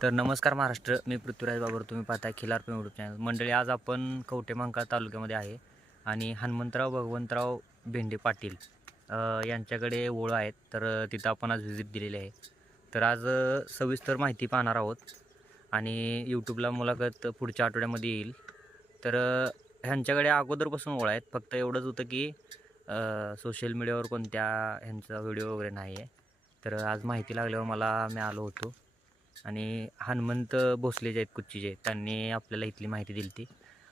तर नमस्कार महाराष्ट्र मी पृथ्वीराज बाबर तुम्ही पाहताय खिलार पे यूट्यूब चॅनल मंडळी आज आपण कवटेमंका तालुक्यामध्ये आहे आणि हनुमंतराव भगवंतराव भेंडे पाटील यांच्याकडे ओळं आहेत तर तिथं आपण आज व्हिजिट दिलेली आहे. तर आज सविस्तर माहिती पाहणार आहोत आणि यूट्यूबला मुलाखत पुढच्या आठवड्यामध्ये येईल. तर ह्यांच्याकडे अगोदरपासून ओळख आहेत. फक्त एवढंच होतं की सोशल मीडियावर कोणत्या ह्यांचा व्हिडिओ वगैरे नाही आहे तर आज माहिती लागल्यावर मला मी आलो होतो. आणि हनुमंत भोसले जे आहेत कुच्चीचे त्यांनी आपल्याला इथली माहिती दिली ती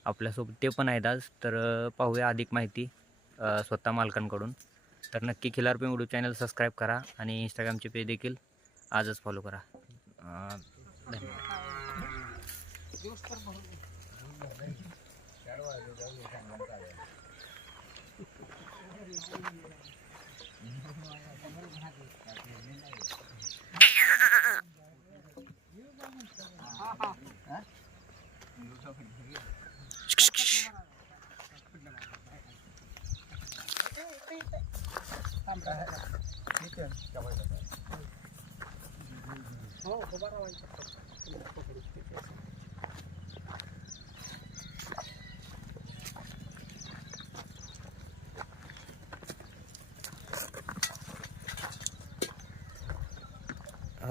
आपल्यासोबत ते पण आहेत आज. तर पाहूया अधिक माहिती स्वतः मालकांकडून. तर नक्की खिलार पे उडू चॅनल सबस्क्राईब करा आणि इंस्टाग्रामचे पेज देखील आजच फॉलो करा. धन्यवाद.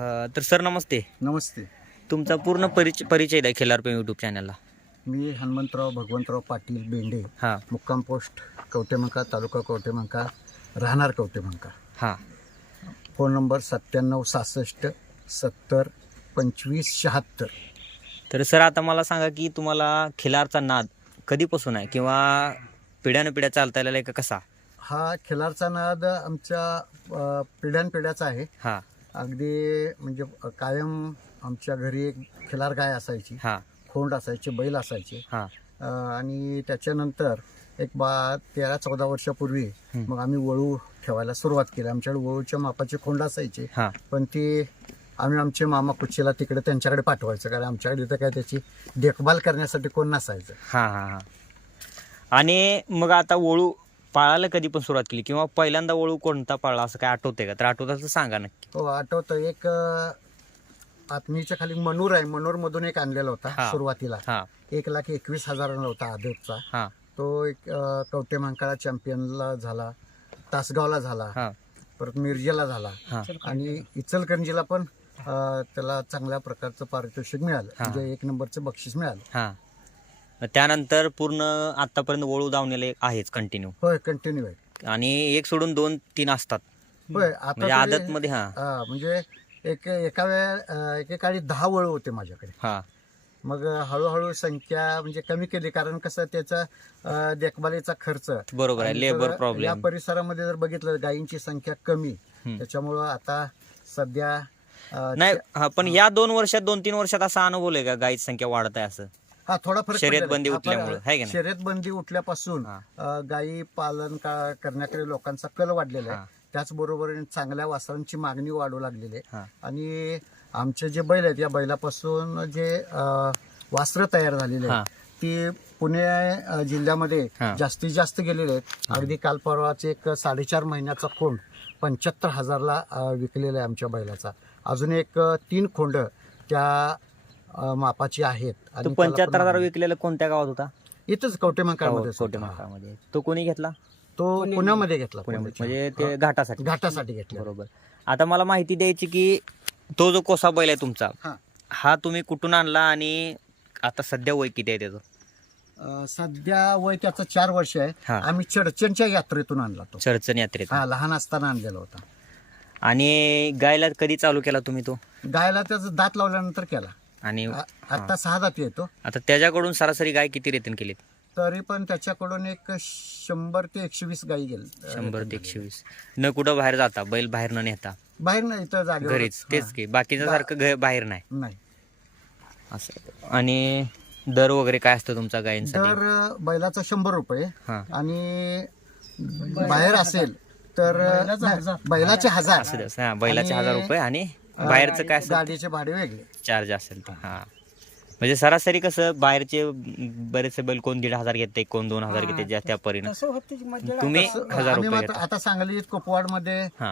अ, तर सर नमस्ते. नमस्ते. तुमचा पूर्ण परिचय परिचय द्या खिलार पे यूट्यूब चॅनलला मी हनुमंतराव भगवंतराव पाटील बेंडे हां. मुक्काम पोस्ट कवटेमंका तालुका कवटेमंका राहणार कवटेमंका. हां. फोन नंबर सत्त्याण्णव सहासष्ट सत्तर पंचवीस शहात्तर. तर सर आता मला सांगा की तुम्हाला खिलारचा नाद कधीपासून आहे? किंवा पिढ्यानं पिढ्या चालता आलेला आहे का कसा? हा खिलारचा नाद आमच्या अ, पिढ्यानपिढ्याचा आहे. हां. अगदी म्हणजे कायम आमच्या घरी एक खिलार गाय असायची. हां. खोंड असायचे बैल असायचे. हां. अ, आणि त्याच्यानंतर एक बा तेरा चौदा वर्षापूर्वी. मग आम्ही वळू ठेवायला सुरुवात केली. आमच्याकडे वळूच्या मापाचे खोंड असायचे. हां. पण ती आम्ही आमचे मामा कुच्चीला तिकडे त्यांच्याकडे पाठवायचं. कारण आमच्याकडे तर काय त्याची देखभाल करण्यासाठी कोण नसायचं. हां हां हां. आणि मग आता वळू पाळायला कधी पण सुरुवात केली? किंवा पहिल्यांदा वळू कोणता पाळला? असं काय आठवतंय का? तर आठवतं सांगा नक्की. हो आठवतं एक आत्मीच्या खाली मनूर आहे. मनूर मधून एक आणलेला होता. सुरुवातीला. एक लाख एकवीस हजाराला होता आदतचा. हां. तो एक कवटे मांकाळा चॅम्पियनला झाला. तासगावला झाला. परत मिरजेला झाला. आणि इचलकरंजीला पण त्याला चांगल्या प्रकारचं पारितोषिक मिळालं. म्हणजे एक नंबरचं बक्षीस मिळालं. त्यानंतर पूर्ण आतापर्यंत वळू धावलेले आहेच कंटिन्यू होय कंटिन्यू आहे. आणि एक सोडून दोन तीन असतात. होय आता म्हणजे तरी- आदत मध्ये हां. हा, म्हणजे एक एका वेळा एकेकाळी दहा वळू होते माझ्याकडे. हां. मग हळूहळू संख्या म्हणजे कमी केली कारण कसं त्याचा अं, देखभालीचा खर्च. बरोबर आहे आणि लेबर सगळं या प्रॉब्लेम परिसरामध्ये जर बघितलं गायींची संख्या कमी. हम्म. त्याच्यामुळं आता सध्या अं, नाही हा पण या दोन वर्षात दोन तीन वर्षात असा अनुभव आहे का गायीची संख्या वाढत आहे असं? हा थोडा फरक शर्यत पडलेला बंदी आहे. उठल्यामुळं, आपण, की नाही? शर्यत बंदी उठल्यापासून हा. अं, गायी पालन का- करण्याकडे लोकांचा कल वाढलेला हा. आहे त्याचबरोबर चांगल्या वासरांची मागणी वाढू लागलेली आहे आणि आमचे जे बैल आहेत या बैलापासून जे अं, वासरं तयार झालेले हा. आहेत ती पुणे अं, जिल्ह्यामध्ये हा. जास्तीत जास्त गेलेले आहेत अगदी काल परवाचे एक साडेचार महिन्याचा खोंड पंच्याहत्तर हजारला अं, विकलेला आहे आमच्या बैलाचा अजून एक अं, तीन खोंड त्या अं, मापाची आहेत. तो त्याला पण पंच्याहत्तर हजार विकलेला कोणत्या गावात होता? इथंच कवटेमंकाळमध्ये कोटे मध्ये तो कोणी घेतला? तो पुण्यामध्ये. घेतला. पुण्यामध्ये. म्हणजे ते घाटासाठी. घाटासाठी घेतला. बरोबर. आता मला माहिती द्यायची की तो जो कोसा बैल आहे तुमचा हा. हा तुम्ही कुठून आणला आणि आता सध्या वय किती आहे त्याचं? अं, सध्या वय त्याचं चार वर्ष आहे. हा. आम्ही चडचणच्या यात्रेतून आणला तो. चर्चन यात्रेत हा लहान असताना आणलेला होता. आणि गायला कधी चालू केला तुम्ही तो? गायला त्याचं दात लावल्यानंतर केला. आणि आता सहा दाती येतो आता त्याच्याकडून सरासरी गाय किती रेतन केली तरी पण त्याच्याकडून एक शंभर ते एकशे वीस गायी गेले शंभर ते एकशे वीस न कुठं बाहेर जाता? बैल बाहेर न नेता? बाहेर नाही इथं जागेवर घरीच. तेच की. बाकीच्या सारखं घ- बाहेर नाही. नाही. असं. आणि दर वगैरे काय असतं तुमचा गायींसाठी? तर बैलाचा शंभर रुपये. हा. आणि बाहेर असेल तर नाही, बैलाचे हजार. असं. हा बैलाचे आणि- हजार रुपये आणि बाहेरचं काय असतं? गाडीचे भाडे वेगळे. चार्ज असेल तर हा. म्हणजे सरासरी कसं बाहेरचे बरेचसे बैल कोण दीड हजार घेते कोण दोन हजार घेते ज्या त्या परीनं तसं होते मजा तुम्ही हजार आम्ही रुपये मात्र घेता. आता सांगलीत कोपवाडमध्ये हा.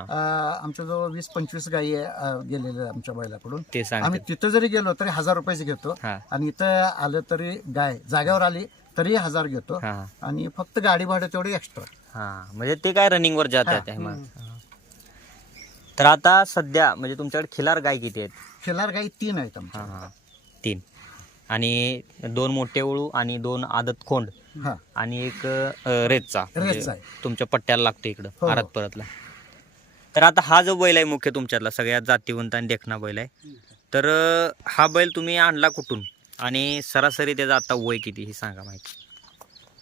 आमच्याजवळ वीस पंचवीस गायी अं, गेलेल्या आहेत आमच्या बैलाकडून. ते आम्ही सांगते तिथं जरी गेलो तरी हजार रुपयेच घेतो. हा. आणि इथं आलं तरी गाय जाग्यावर आली तरी हजार घेतो. हा. आणि फक्त गाडी भाडं तेवढे एक्स्ट्रा हा. म्हणजे ते काय रनिंग वर जातात. हा. तर आता सध्या म्हणजे तुमच्याकडे खिलार गाय किती आहेत? खिलार गाई तीन आहेत हा आमच्या. हा तीन. आणि दोन मोठे वळू आणि दोन आदत खोंड हा. आणि एक अ, रेतचा. म्हणजे रेतचा आहे. तुमच्या पट्ट्याला लागतो इकडं हो, हो. आरात परतला. तर आता हा जो बैल आहे मुख्य तुमच्यातला सगळ्यात जातीवंत आणि देखणा बैल आहे. तर अ, हा बैल तुम्ही आणला कुठून? आणि सरासरी त्याचा आता वय किती हे सांगा माहिती.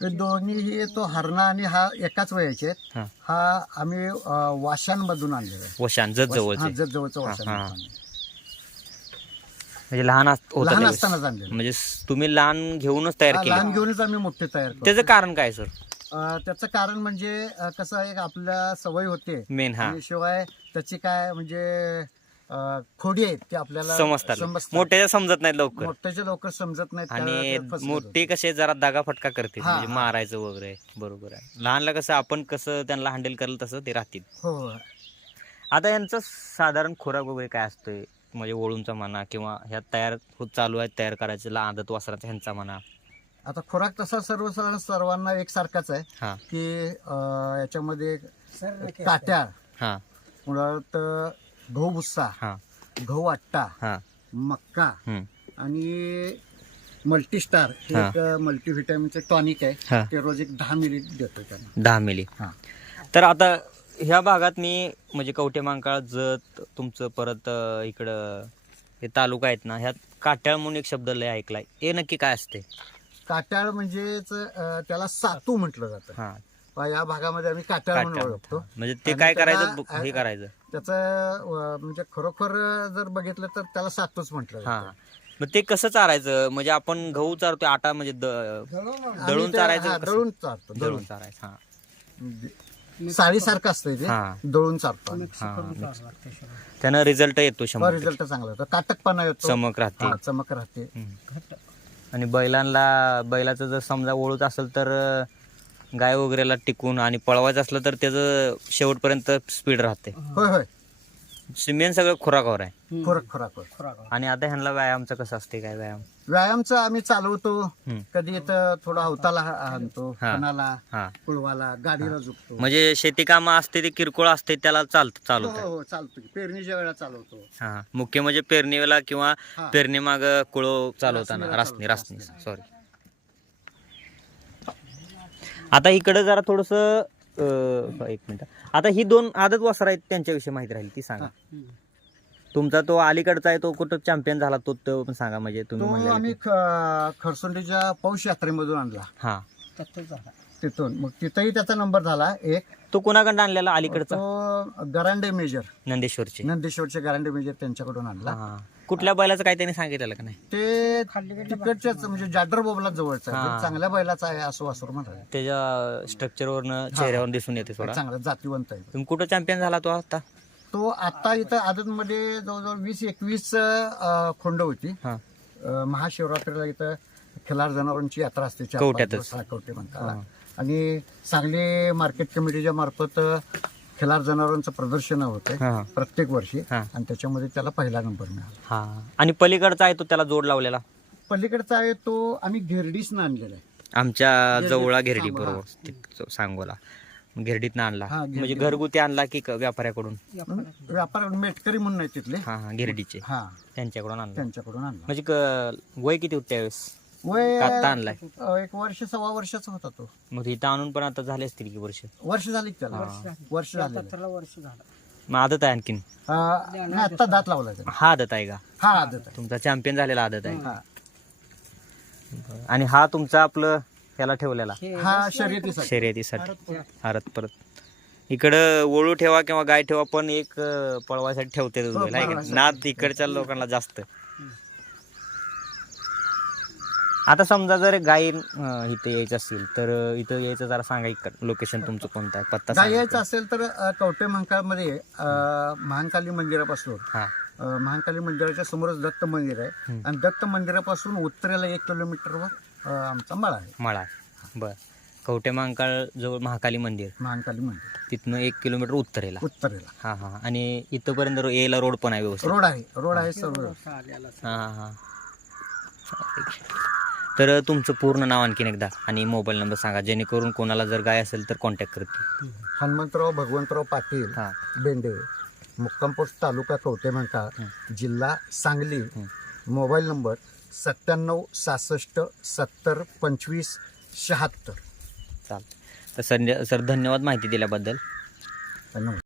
हे दोन्ही तो हरणा आणि हा एकाच वयाचे आहेत. हा. हा आम्ही अं, वाशांमधून आणलेला आहे. वशान जत हा, जवळचे जवळचं हा, वाशान हा. म्हणजे लहान अस- होता लहान त्यावेळेस. असतानाच आणलेलं म्हणजे स- तुम्ही लहान घेऊनच तयार हा, लहान केलं घेऊनच आम्ही मोठे तयार करतो. त्याचं कारण काय सर? अं, त्याचं कारण म्हणजे अं, कसं आहे आपल्या सवय होते. मेन हा. आणि शिवाय त्याची काय म्हणजे अं, खोडी आहेत ते आपल्याला समजतात. मोठ्याच्या समजत नाहीत लवकर. मोठ्याचे लवकर समजत नाहीत आणि त्यावेळेला ते फसवत मोठे कसे जरा दागा फटका करतील हा, म्हणजे हा. मारायचं वगैरे बरोबर आहे. लहानला कसं आपण कसं त्यांना हँडल करेल तसं ते राहतील. होते. हो. आता यांचं साधारण खोराक वगैरे काय असतोय? म्हणजे ओळूंचा म्हणा किंवा ह्या तयार होत चालू आहेत तयार करायचं ला आदत वासराचा ह्यांचा म्हणा. आता खुराक तसा सर्वसाधारण सर्वांना एकसारखाच आहे हा. की अं, याच्यामध्ये काट्या. हा. मुळात गहू भुस्सा हा. गहू आट्टा हा. मक्का हम्म. आणि मल्टीस्टार हे हा. एक मल्टीव्हिटॅमिनचं टॉनिक आहे. ते रोज एक दहा मिली देतो त्यांना. दहा मिली. हा. तर आता ह्या भागात मी म्हणजे कवठे मांकाळ जत तुमचं परत अं, इकडं हे तालुका आहेत ना ह्यात काट्याळ म्हणून एक शब्द लय ऐकलाय. हे नक्की काय असते? काट्याळ म्हणजेच अं, त्याला सातू म्हटलं जातं. हा. वा या भागामध्ये आम्ही काट्याळ म्हणून ओळखतो. म्हणजे ते आणि काय करायचं? हे करायचं. त्याचं अं, म्हणजे खरोखर जर बघितलं तर त्याला सातूच म्हटलं हा. जातं. मग ते कसं चारायचं? म्हणजे आपण गहू चारतोय आटा म्हणजे द- दळून चारायचं हा, कसं? दळून चारतो दळून. चारायचं हा. साडीसारखं असतं ते. हा. दळून चारतो आम्ही. त्यानं रिझल्ट येतो हा शंभर. रिझल्ट चांगला होतो काटकपणा येतो. चमक राहते. हा, चमक राहते. आणि बैलांना बैलाचं जर समजा ओळख असेल तर अं, गाय वगैरेला टिकून आणि पळवायचं असलं तर त्याचं शेवटपर्यंत स्पीड राहते होय होय मेन सगळं खुराकावर आहे. खुराक खुराक होय. खुराक. आणि आता ह्यांना व्यायामचं कसं असते काय व्यायाम व्यायामचं आम्ही चालवतो हम्म. कधी इथं थोडा अवताला हा- आणतो हा. कणाला पुळवाला गाडीला झुकतो म्हणजे शेती कामं असते ते किरकोळ असते त्याला चालत हो चालवत हो चालतो की. पेरणीच्या वेळेला चालवतो हा मुख्य म्हणजे पेरणीला किंवा हा. पेरणी माग कुळो चालवताना रासनी रासनी सॉरी आता इकडे जरा थोडस एक मिनिट. आता ही दोन आदत वासर आहेत त्यांच्याविषयी माहिती राहील ती सांगा. तुमचा तो अलीकडचा आहे तो कुठं चॅम्पियन झाला तो तो पण सांगा म्हणजे तुम्ही तो म्हणलेला आम्ही ते. ख- खरसुंडीच्या पौष यात्रेमधून आणला. हा. तिथून. मग तिथंही त्याचा नंबर झाला एक. तो कुणाकडे आणलेला अलीकडचा? तो गरांडे मेजर नंदेश्वरचे. नंदेश्वरचे गरांडे मेजर त्यांच्याकडून आणला. हा. कुठल्या बैलाचं काय त्यांनी सांगितलेलं का नाही ते तिकडच्याच म्हणजे जाडर बोबला जवळचा आहे. हा. चांगल्या बैलाचा आहे असं वासर म्हणतात त्याच्या स्ट्रक्चरवरनं चेहऱ्यावर दिसून येते थोडा चांगला जातीवंत आहे तुम्ही कुठं चॅम्पियन झाला तो आता तो आता इथं आदतमध्ये जवळजवळ वीस एकवीस अं, खोंड होती हा अं, महाशिवरात्रीला इथं खिलार जनावरांची यात्रा असते चार पाच कवट्यातच. दिवस. हा, कवटे म्हणतात. आणि सांगली मार्केट कमिटीच्या मार्फत खिलार जनावरांचं प्रदर्शन होतं प्रत्येक वर्षी. आणि त्याच्यामध्ये त्याला पहिला नंबर मिळाला. हा. आणि पलीकडचा आहे तो त्याला जोड लावलेला? पलीकडचा आहे तो आम्ही घेरडीसनं आणलेला आहे. आमच्या जवळा सांगोला. बरोबर. सांगोला. गिरडीतनं आणला. म्हणजे घरगुती आणला की व्यापाऱ्याकडून. व्यापार मेटकरी म्हणून तिथले. हा गिरडीचे हा. त्यांच्याकडून आणला. त्यांच्याकडून आणला. म्हणजे वय किती होतं त्यावेळेस? वय आत्ता आणलाय. अं, एक वर्ष सव्वा वर्षाचा होता तो. मग इथं आणून पण आता झाले असतील की वर्ष? वर्ष झाली का त्याला. हा. वर्ष. त्याला वर्ष झालं. मग आदत आहे आणखीन? आता दात लावला त्याने. हा आदत आहे का? हा आदत आहे. तुमचा चॅम्पियन झालेला आदत आहे. हा. आणि हा तुमचा आपलं ह्याला ठेवलेला? हे हा शर्यतीसाठी. शर्यतीसाठी. हरत परत इकडं वळू ठेवा किंवा गाय ठेवा पण एक अं, पळवायसाठी ठेवते हो, बैल आहे का? नाही? पळवायसाठी. नाद इकडच्या लोकांना जास्त. आता समजा जर गाय अं, इथे यायचं असेल तर अं, इथं यायचं जरा सांगा एक लोकेशन तुमचं कोणतं आहे? पत्ता सांगा. यायचं असेल तर अ, कवटे महाकाळमध्ये अ, महाकाली मंदिरापासून हा. अ, महाकाली मंदिराच्या समोरच दत्त मंदिर आहे. हम्म. आणि दत्त मंदिरापासून उत्तरेला एक किलोमीटरवर अ, आमचा मळा आहे. मळा बर. कवटे महाकाळ जवळ महाकाली मंदिर. महाकाली मंदिर. तिथनं एक किलोमीटर उत्तरेला. उत्तरेला. हा हा. आणि इथंपर्यंत रो- यायला रोड पण आहे व्यवस्थित. रोड आहे. रोड आहे सर्व. हा हा हा. तर तुमचं पूर्ण नाव आणखीन एकदा आणि मोबाईल नंबर सांगा. जेणेकरून कोणाला जर गाय असेल तर कॉन्टॅक्ट करतील. हनुमंतराव भगवंतराव पाटील हा. बेंडे मुक्काम पोस्ट तालुका कवटेमंका जिल्हा सांगली. मोबाईल नंबर सत्त्याण्णव सहासष्ट सत्तर पंचवीस शहात्तर. चालतं तर सर सर धन्यवाद माहिती दिल्याबद्दल. धन्यवाद.